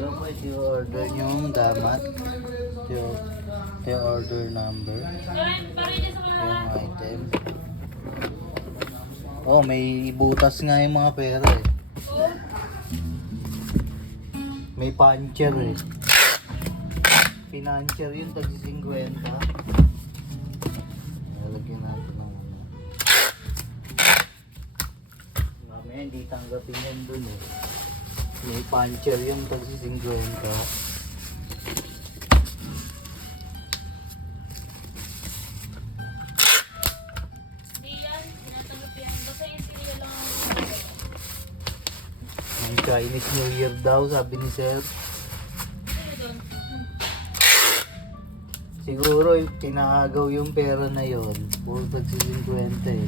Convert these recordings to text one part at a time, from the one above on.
Yung po i-order nyo yung damat. Yung order number. Yung item. Oh, may butas nga yung mga pera eh. May puncher eh. Pinuncher yun, tag 50. Lalagyan natin ng ano. Mamaya hindi tanggapin yan dun eh. May puncher yung tag 50. Ang Chinese New Year daw, sabi ni Sir. Siguro pinagaw yung pera na yon. Puro tag 50 eh.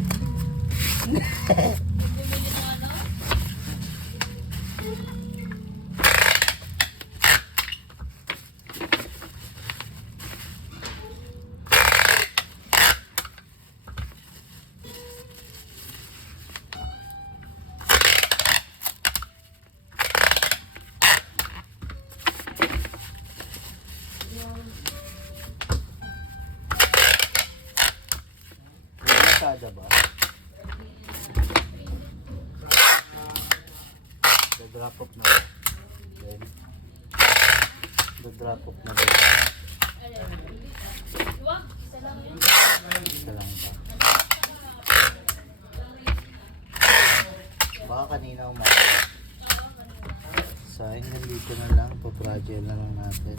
Kada ba? The-drop off na ba? Then, the-drop off na ba? Isa lang yun? Isa lang ba? Baka kanina umaga. Sayang, nandito na lang. Pa-fragile na lang natin.